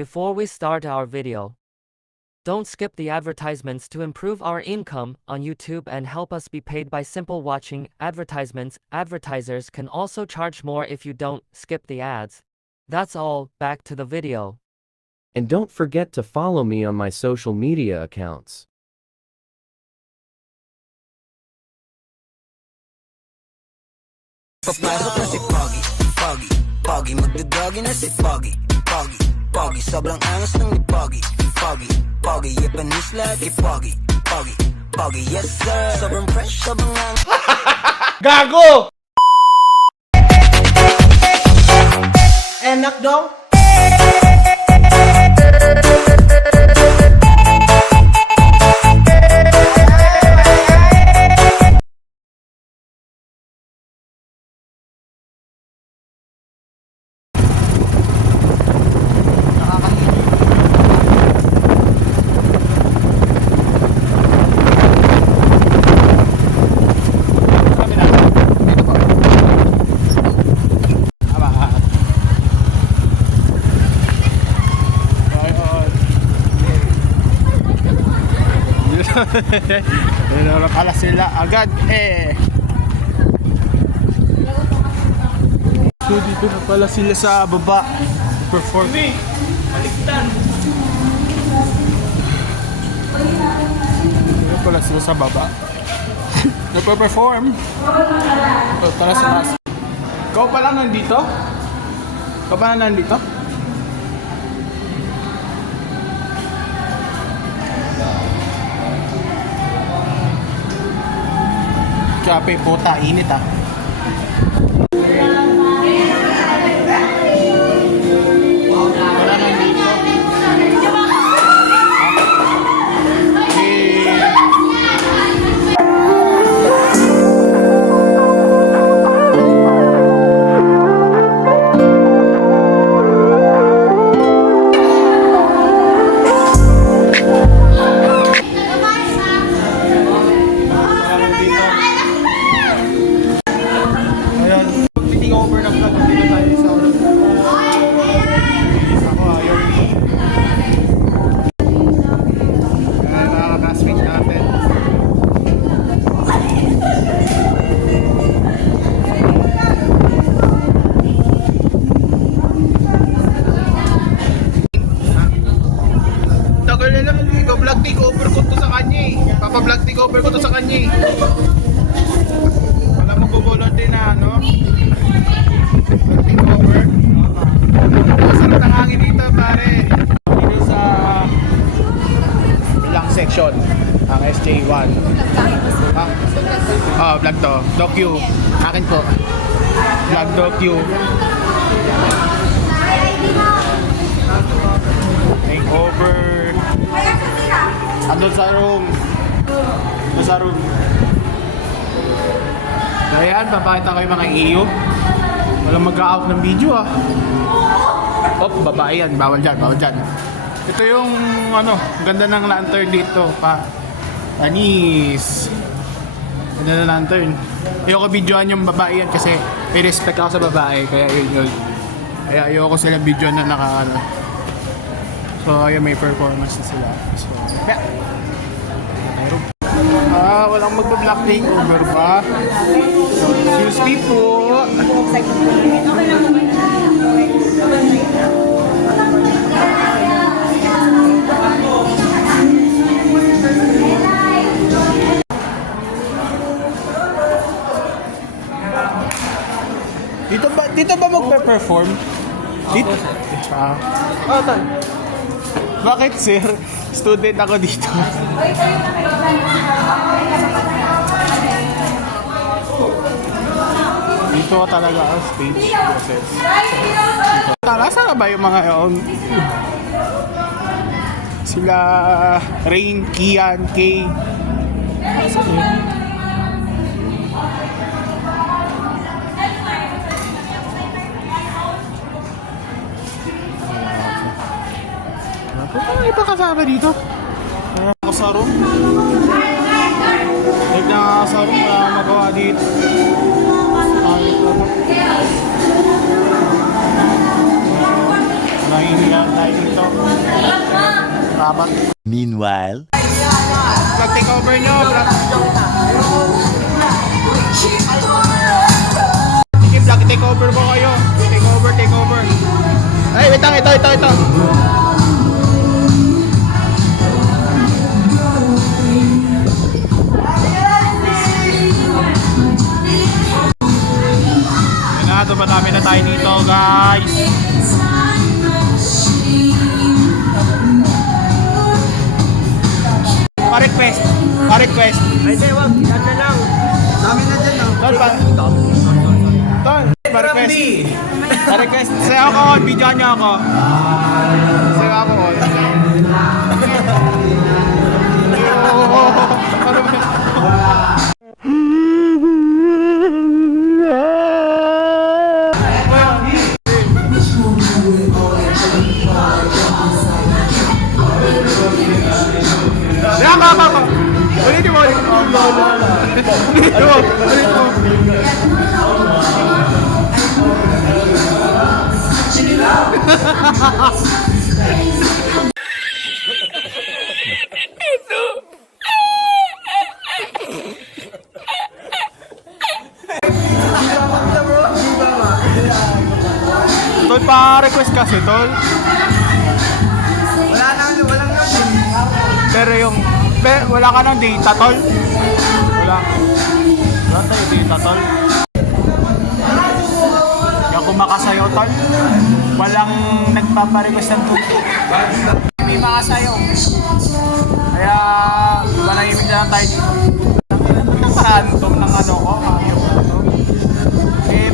before we start our video. Don't skip the advertisements to improve our income on YouTube and help us be paid by simple watching advertisements. Advertisers can also charge more if you don't skip the ads. That's all, back to the video. And don't forget to follow me on my social media accounts. Papasok na si Pogi, Pogi, Pogi, magdadagi na si Pogi, Pogi, Pogi, sobrang angas ng ni Pogi, Pogi, Pogi, Japanese like Pogi, Pogi, Pogi, yes sir, sobrang fresh, sobrang angas. Gago! Enak dong. Pero pala sila agad So dito na pala sila sa baba perform. Baliktad. Dito pala sila sa baba nagpa-perform. Para sa taas. Ikaw pala nandito? Ikaw pala nandito? Kape, puta, init ah. Wala nang dito. Vlog takeover ko to sa kanya eh. Papa-vlog takeover ko to sa kanya eh. Wala mo volunteer na ano. Vlog takeover. Sarap ng hangin dito pare. Dito sa bilang section ang SJ1. Vlog to. Docu. Akin po. Vlog docu. Takeover. Andun sa room. Andun sa room. Ayan, papakita ko yung mga iyo. Walang mag-out ng video ah. Babae yan. Bawal dyan, bawal dyan. Ito yung ano, ganda ng lantern dito pa. Anis. Ganda ng lantern. Ayoko videoan yung babae yan kasi may respect ako sa babae. Kaya yun. Kaya ayoko sila videoan na naka-ano. So ayun, may performance na sila. So, yeah. Walang magpa-black takeover ba? Excuse me po. Dito ba magpe-perform? Dito? Bakit sir? Student ako dito. Dito talaga ang stage process. Saan ba yung mga yun? Sila Rain, Kian, Kay. Saan yun? Ano iba kasama dito? Ako sa room. Nagna sa room na magawa dito. Mahihila tayo dito. Dapat. Meanwhile, Vlog takeover nyo. Sige, vlog takeover ko kayo. Takeover. Ay, wait lang. Ito. Madami na tayo dito, guys. Pa-request. Ay, di, wag. Yan na lang. Dami na dyan, oh. Tol, pa-request. Pa-request. Sayo ako, videoan niyo ako. Sayo ako. Ano ba? Ulitin mo. Tol, pa-request kasi, tol. Walang Pero wala ka ng data, tol. Wala tayo data, tol. Hindi ako makasayo, tol. Walang nagpaparequest ng tuto. Hindi makasayo. Kaya, manahimik na lang tayo dito. Random ng ano ko, ayop na to.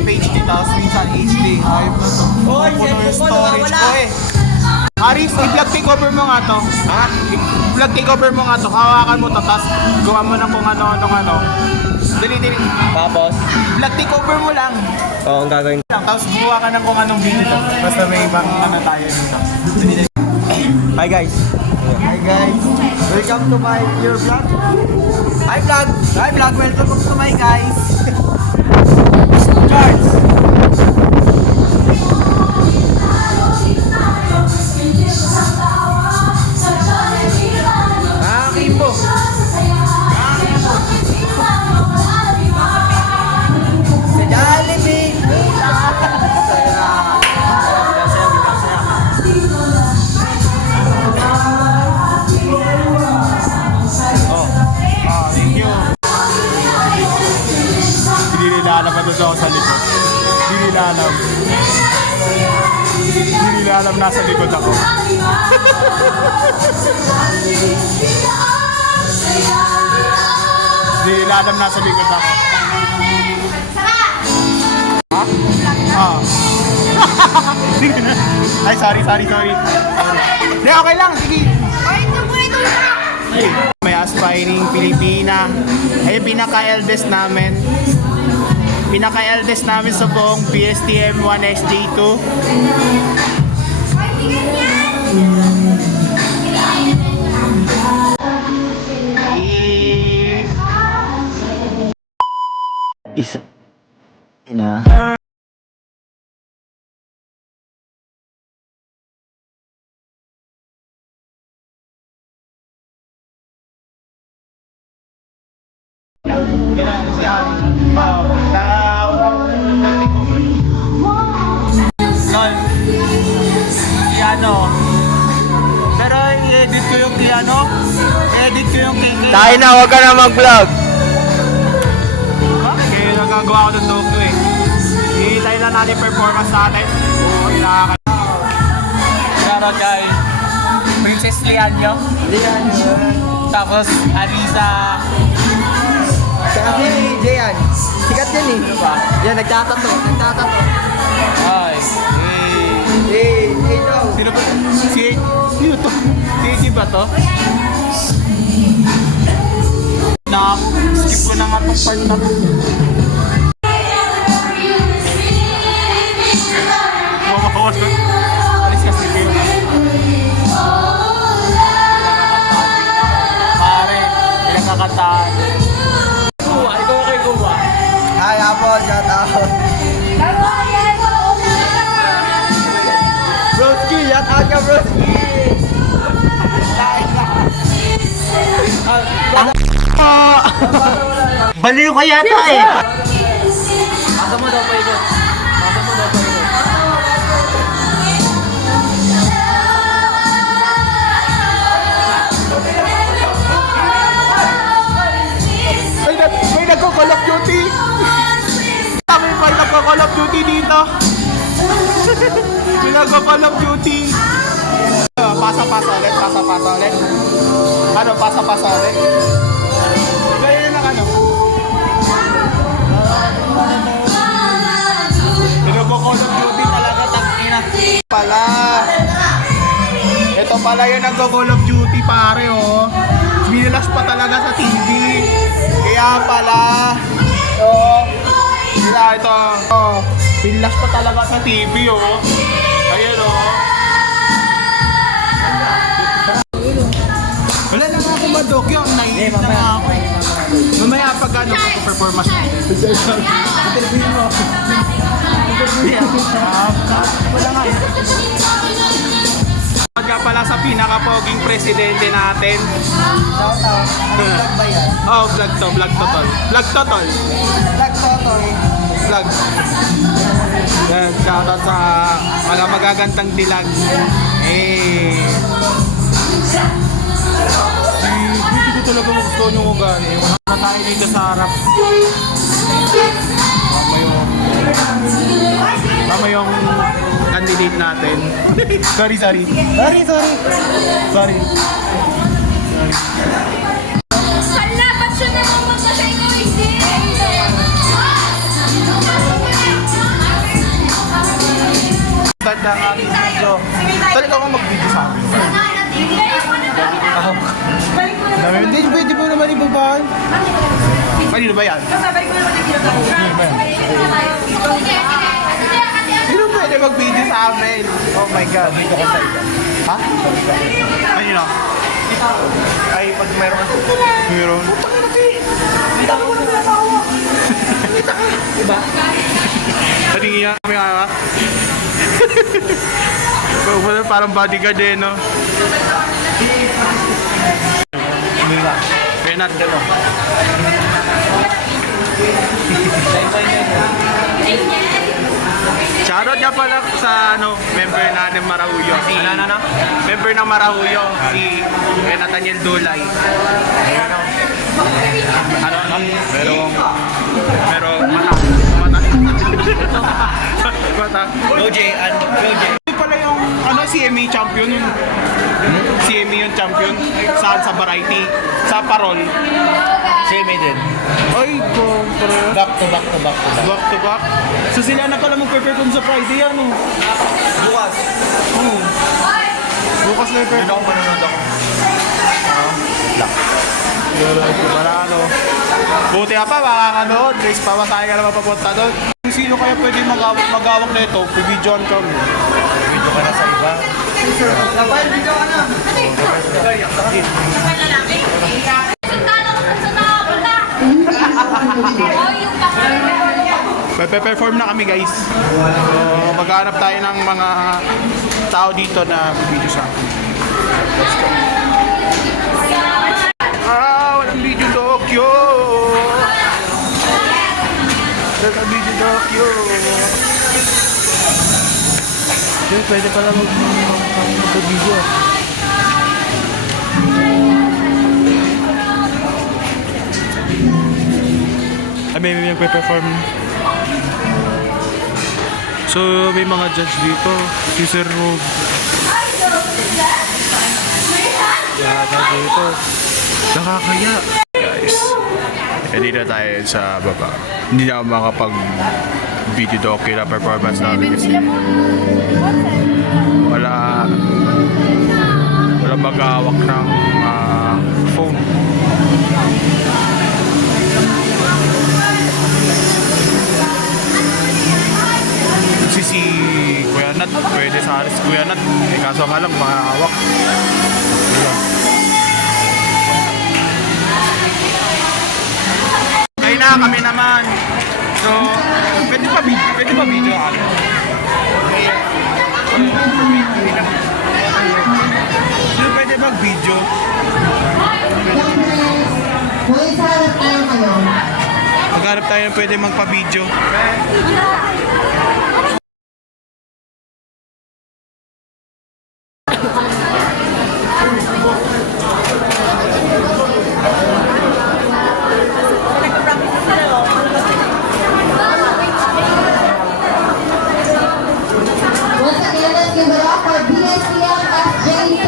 HD, tapos minsan HD. Ayop na to. Oy, Puno yung cellphone ko, storage nawawala. ko eh. Aris, i-vlog takeover mo nga to. Ha? I-vlog takeover mo nga to. Hawakan mo to, tapos gawa mo ng kung ano. Dali. Tapos? Vlog takeover mo lang. Oo, ang gagawin. Tapos gumawa ka ng kung anong video to. Basta may ibang ano tayo dito. Dali. Hi guys. Welcome to my your vlog. Hi vlog. Welcome to my guys. Charles. Kimbo. Si Jollibee. Thank you. Hindi nila alam ano daw sa likod. Hindi nila alam nasa likod ako. Hindi nila alam nasa likod ako. Ha? Ah. Ay, sorry. Hindi, okay lang. Sige. May aspiring Pilipina. Ay, pinaka-eldest namin. Pinaka-eldest namin sa buong PSTM 1SJ2. isa na. Pero i-edit ko yung Tayo na, huwag ka na mag-vlog. Kaya nagagawa ko ng Tokyo eh. Ihintay lang natin performance natin. Oo, kailangan. Pero kay Princess Lianyo. Tapos Alisa. Saka si Jayan. Sikat yan eh. Ano ba? Yan, nagtatato. Ay. Daw. Sino ba? Sino to? Si ba to? Skip ko na nga tong part na to. Alis kasi kayo. Pare, pinakakantaan. Ikaw kay Guwa. Hi, Apo. Shout out. Broski, shout Baliw ka yata eh. Pasa mo daw pa ito. Pasa mo daw pa ito. May nagko-Call of Duty! May nagko-Call of Duty dito! May nagko-Call of Duty! Pasa-pasa ulit, pasa-pasa ulit. Ano, pasa-pasa ulit? Gaya na ano? May nagko-Call of Duty talaga, tangina. Pala! Ito pala yung nagko-Call of Duty pare oh. Binilas pa talaga sa TV. Kaya pala, ito, pinlas pa talaga sa TV, oh. Ayun, oh. Wala na nga akong madokyo, naiinit na nga ako. Mamaya pag ano, performance. Interview mo. Wala nga, Pagka pala sa pinaka-poging presidente natin. Shout out. Ano vlog ba yan? Oh, vlog to, vlog to tol. Vlog to tol. Vlog Totoy. Vlog. Yan, shoutout sa mga magagantang dilag. Eh. Hindi ko talaga magustuhan yung ugali. Wala tayo dito sa harap. Tama yung candidate natin. Sorry. Hala, ba't siya naman magkasay ko hindi? Start na ang ating video. Talaga ako mag-video sa akin. Hindi, pwede mo naman ibabaan. Kanino ba yan? Hindi mo pwede mag-video sa amin. Oh my God. Dito ko sa ito. Ha? Kanino? Ay, pag meron. Meron? Kita ko na natawa. Kita ka. Diba? Kanina kami nga. Parang bodyguard eh, no? Penat ka no? Shoutout niya pala sa member natin Marahuyo. Member ng Marahuyo, si Nathaniel Dulay. Pero mata. OJ. Ito pala yung CMA champion yun. CMA yung champion. Saan? Sa variety. Sa parol. Same din. Ay, kontra. Back to back. Back to back. So sila na pala mag-perform sa Friday, ano? Bukas. Oo. Bukas na Yun ako manonood ako. Wala ano. Buti ka pa, makakanood. Guys, pamasahe ka naman papunta doon. Kung sino kaya pwede mag-awak na ito, pibidyoan kami. Video ka na sa iba. Labay, video ka na. Perform na kami guys. So, maghanap tayo ng mga tao dito na video sa akin. Let's go. Walang video Tokyo. Walang video Tokyo. Pwede pala mag-video. May magpe-perform. So, may mga judge dito. Si Sir Rob. Yata dito. Nakakaya. Guys, dito tayo sa baba. Hindi na ako makapag-video docu na performance namin kasi wala mag-awak ng phone. Si Kuya Nat, pwede sa alis Kuya Nat. Kaso nga lang, mahawak. Ngayon na kami naman. So, pwede pa video kami. Sino pwede mag-video? Kung isa na tayo kayo, Maghanap tayo ng pwede magpa-video. Once again, let's give it up for BSCM SJ2.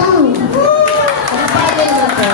Pagpapalin mo po.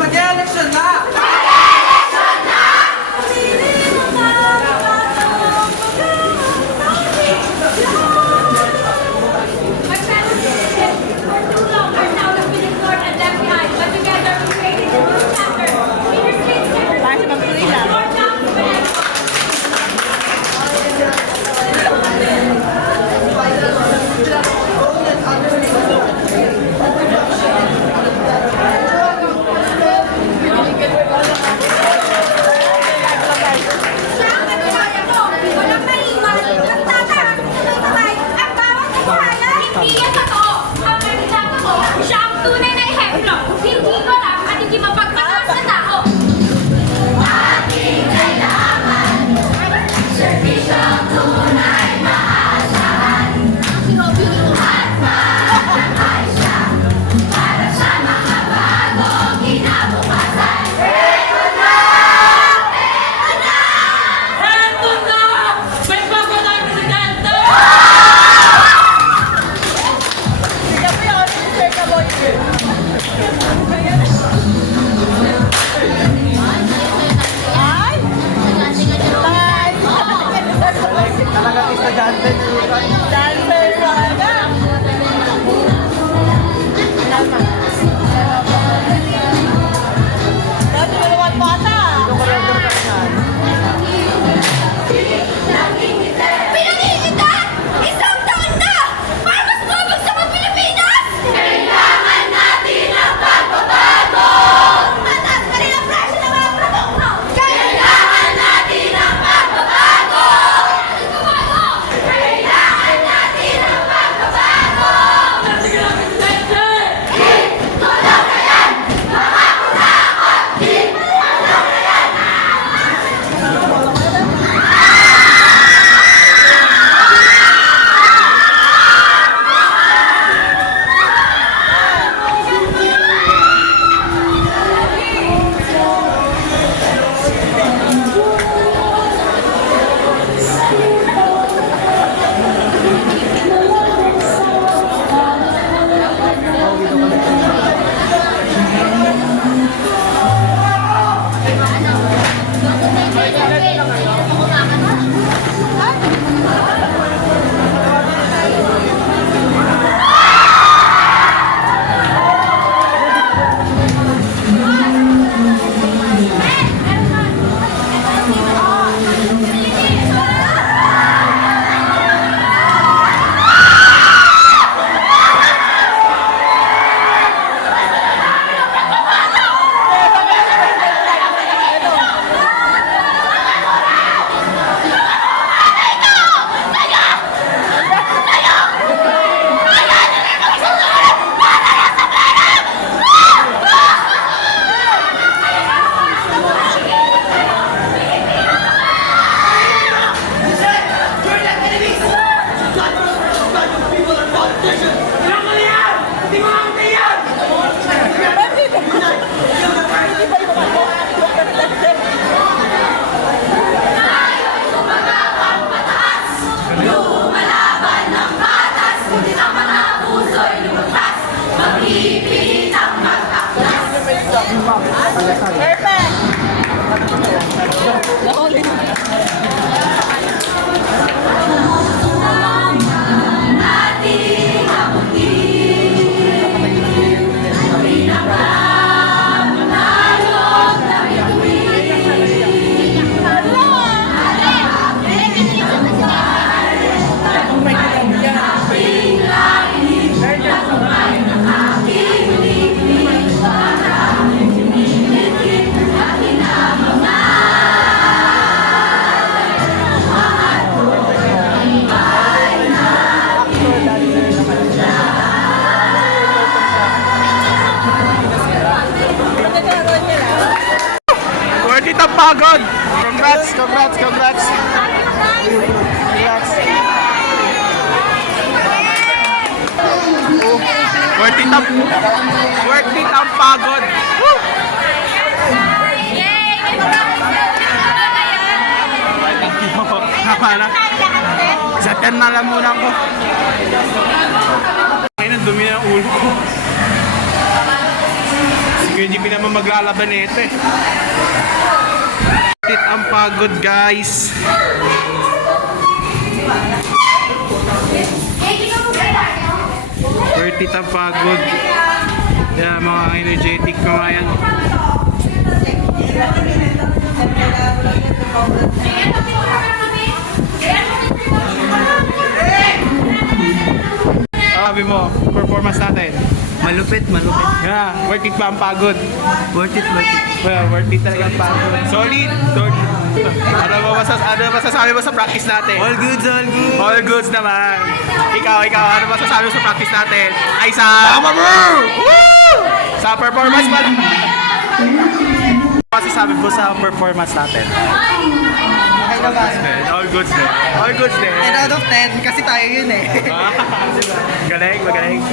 Mag-election na! Hindi yan totoo. Ang kandidato ko, siya ang tunay na ehemplo. Hindi ko lang at hindi mapagmataas na tao. Talagang estudyante. Pinag-iinita! Isang taon na! Para mas mabagsak ang Pilipinas! Kailangan natin ang pagbabago! Mataas pa rin ang presyo ng mga produkto! Kailangan natin ang pagbabago! Kailangan natin Worth it ang pagod! Congrats, congrats, congrats! Congrats! Worth it ang pagod! Woo! Tama na. Sa 10 na lang muna ako. Ngayon, ang dumi ng ulo ko. Sige, hindi naman maglalaban nito eh. Tit ang pagod, guys. Worth it ang pagod. Yeah, mga energetic mga yan. Sabi mo, performance natin. Malupit, malupit. Yeah, worth it ba ang pagod? Worth it, worth it. Well, worth it talaga ang pagod. Solid! Solid! Ano masasabi mo sa practice natin? All goods, all goods. All goods naman. Ikaw, ano masasabi mo sa practice natin? Ay sa... Tama bro! Woo! Sa performance ba? Ano masasabi mo sa performance natin? Okay naman. All goods din. All goods din. 10 out of 10 kasi tayo yun eh. Galing, magaling.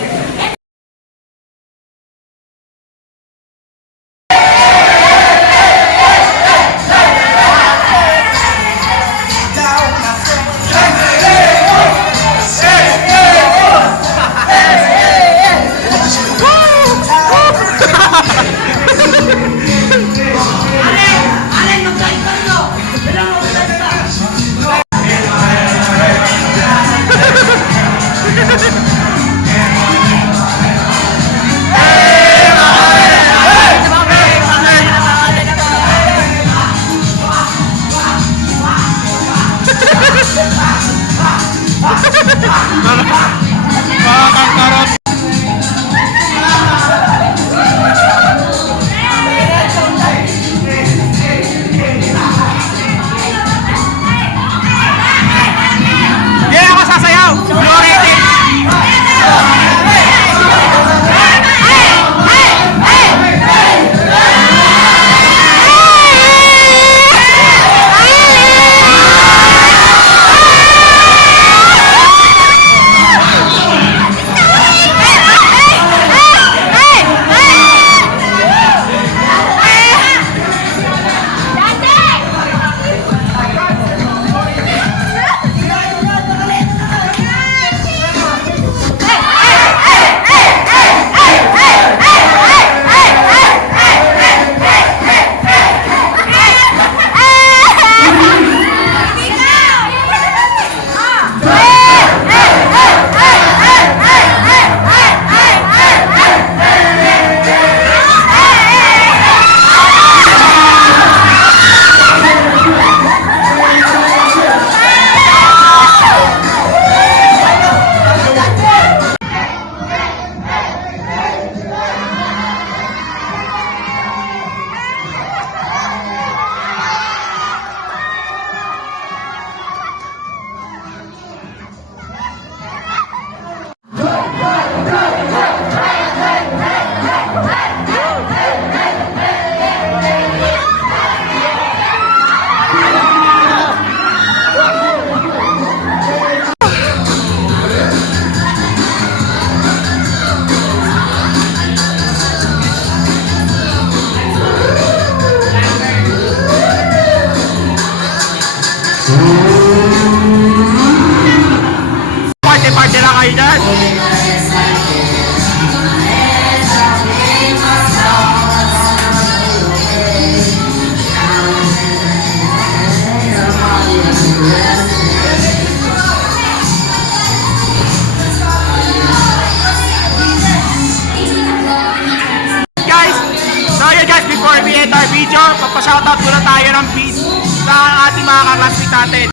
video, papashoutout muna tayo ng feed sa ating mga kaklasmate natin.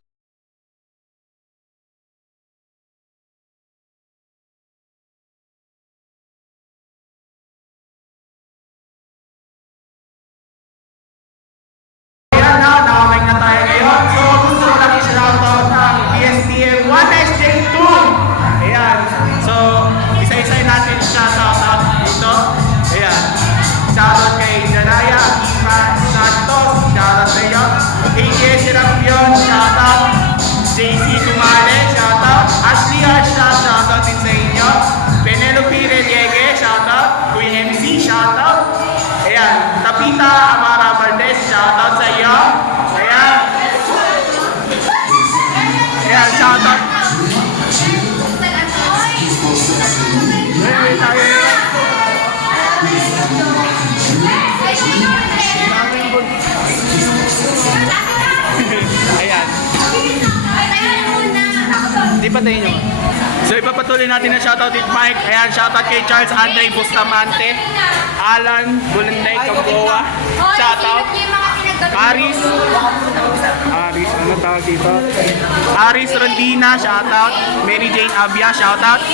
Ayan na, nakabay na tayo ngayon. So, gusto ko lang i-shoutout ang PSTM 1SJ2. Ayan. So, isa-isa natin shoutout dito. Ayan. Shoutout kay Janaya Akima Santos. Shoutout sa iyo. AJ Serapion. Shoutout. JC Tumale. Shoutout. Ashley Asha. Shoutout din sa inyo. Penelope Reliege. Shoutout. Queen MC. Shoutout. Ayan. Tapita Amara Valdez. Shoutout sa iyo. Ayan. Ayan. Shoutout. Wait, tayo. Ayan. Di pa tayo nyo. So ipapatuloy natin na shoutout with Mike. Ayan, shoutout kay Charles Andre Bustamante, Alan Bulanday Camboa. Shoutout. Aris, ano tawag dito? Aris Rondina, shoutout. Mary Jane Abia, shoutout.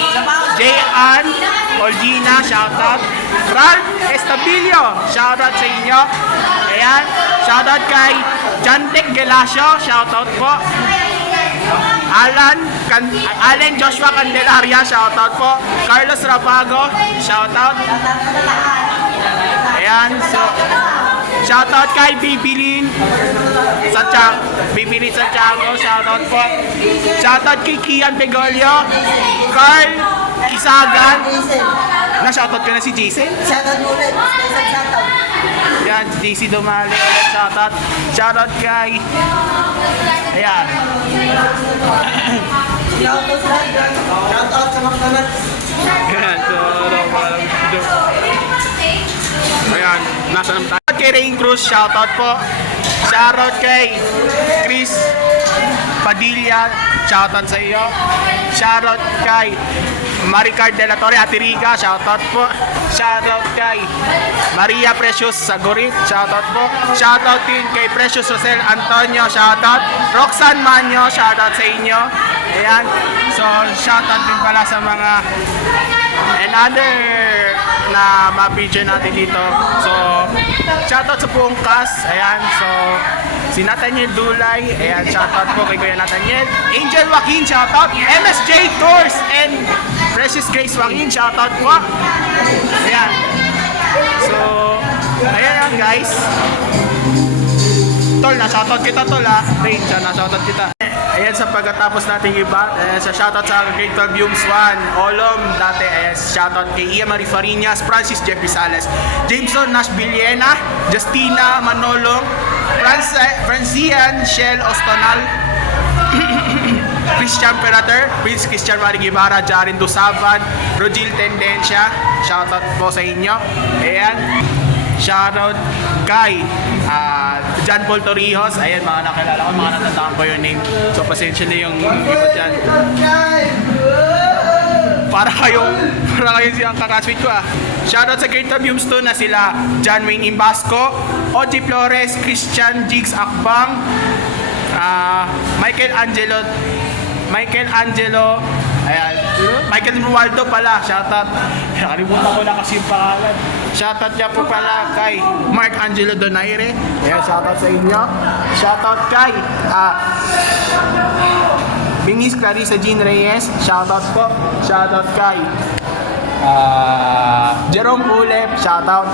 J.Ann Olgina, shoutout. Ralph Estabilio, shoutout sa inyo. Ayan, shoutout kay Jantek Gelasio, shoutout po. Allen Joshua Candelaria, shoutout po. Carlos Rapago, shoutout. Ayan, so shoutout kay Bibilin Santiago, shoutout po. Shoutout kay Kian Pegolio, Carl Isagan. Na-shoutout ko na si Jason. Shoutout mo ulit. Yan, JC Dumali ulit, shoutout. Shoutout kay... Ayan. Shoutout sa mga kanan. Ayan, so... Ayan, nasa naman tayo. Kay Rain Cruz, shoutout po. Shoutout kay Chris Padilla, shoutout sa iyo. Shoutout kay Maricar De La Torre, Ate Rica, shoutout po. Shoutout kay Maria Precious Sagorit, shoutout po. Shoutout din kay Precious Rosel Antonio, shoutout. Roxanne Manyo, shoutout sa inyo. Ayan, so shoutout din pala sa mga and other na ma-feature natin dito. So, shoutout sa buong cast. Ayan, so si Nathaniel Dulay, ayan, shoutout po kay Kuya Nathaniel. Angel Joaquin, shoutout. MSJ Tours and Precious Grace Joaquin, shoutout po. Ayan. So, ayan yan guys. Tol, na-shoutout kita tol ha. Rain, na-shoutout kita. Ayan sa pagkatapos nating iba, sa shoutout sa Grade 12 Yums 1, Olom, dati, ayan, shoutout kay Ia Marie Fariñas, Francis Jeffrey Sales, Jameson Nash Villena, Justina Manolong, Francian Shell Ostonal, Christian Perater, Prince Christian Mari Guevara, Jaren Dusaban, Rogil Tendencia, shoutout po sa inyo. Ayan. Shoutout kay John Paul Torrijos. Ayan, mga nakilala ko, mga natatandaan ko yung name. So, pasensya na yung iba dyan. Para kayong siyang kakasweet ko ah. Shoutout sa Great Yums 2 na sila John Wayne Imbasco, Oji Flores, Christian Jigs Akbang, Michael Angelo, ayan, Michael Rualdo pala, shoutout. Nakalimutan ko na kasi yung pangalan. Shoutout niya po pala kay Mark Angelo Donaire. Ayan, shoutout sa inyo. Shoutout kay Bingis Clarissa Jean Reyes. Shoutout po. Shoutout kay Jerome Ulep, shoutout.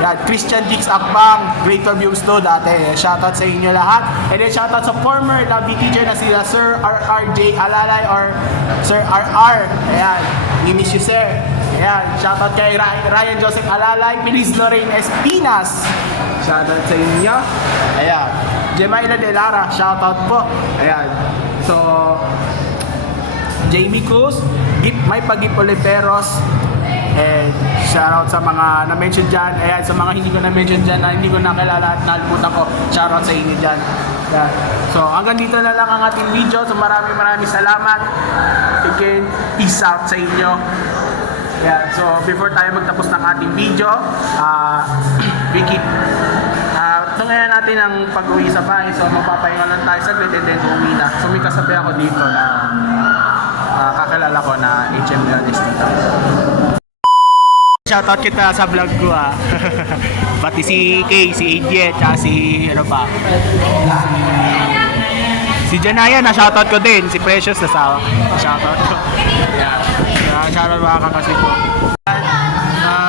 Yan, Christian Dix Akbang, Great Yums 2 dati. Shoutout sa inyo lahat. And then shoutout sa former lovely teacher na sila Sir RRJ Alalay or Sir RR. Ayan, we miss you sir. Ayan, shoutout kay Ryan Joseph Alalay, Feliz Lorraine Espinas. Shoutout sa inyo. Ayan, Jemaila De Lara, shoutout po. Ayan, so Jamie Cruz, May Pagip Oliveros, and shoutout sa mga na-mention dyan. Ayan, sa mga hindi ko na-mention dyan na hindi ko nakilala at nalimutan ko, shoutout sa inyo dyan. Ayan. So, hanggang dito na lang ang ating video. So, maraming salamat. Again, peace out sa inyo. Ayan. So, before tayo magtapos ng ating video, Vicky, Tungayan natin ang pag-uwi sa bahay. So magpapahinga lang tayo saglit and then uwi na. So may kasabi ako dito na kakilala ko na HM Realist dito. Shoutout kita sa vlog ko Pati si Kay, si Adrian, tsaka si ano pa. Si Janaya na shoutout ko din. Si Precious na shoutout ko. Yeah. Shoutout mga kakasip ko.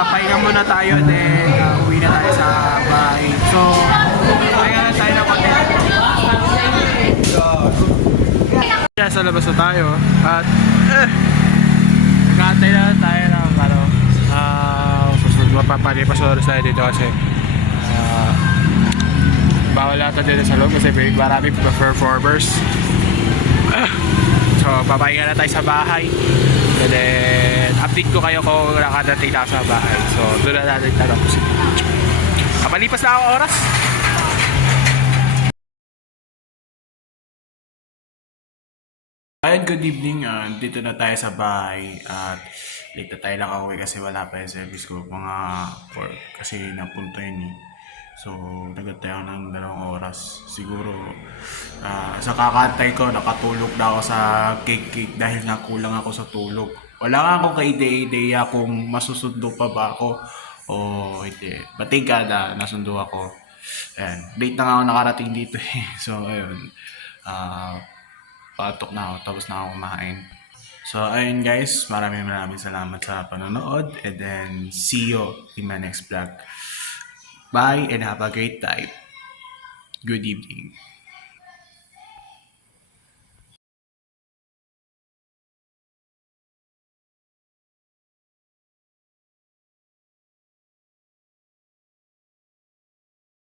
Pahinga muna tayo then uwi na tayo sa bahay. So, pahinga na tayo ng konti. Kaya sa labas na tayo at nag-aantay na tayo ng susunod mapapalipas oras tayo dito kasi bawal ata dito sa loob kasi marami performers. So, papahinga na tayo sa bahay. And then, update ko kayo kung nakadating na sa bahay. So, doon na natin tatapusin. Kapalipas na ako oras. Ayun, good evening. Dito na tayo sa bahay. At late na tayo nakauwi kasi wala pa yung service ko. Mga 4 kasi napunto yun eh. So, nagantay ako ng 2 oras. Siguro, sa kakantay ko, nakatulog na ako sa cake dahil nakulang ako sa tulog. Wala nga akong ka-ideya kung masusundo pa ba ako o hindi. Batigad na nasundo ako. Ayan. Late na nga ako nakarating dito eh. So, ayun. Patok na ako, tapos na ako kumain. So, ayun guys. Maraming salamat sa panonood. And then, see you in my next vlog. Bye and have a great time. Good evening.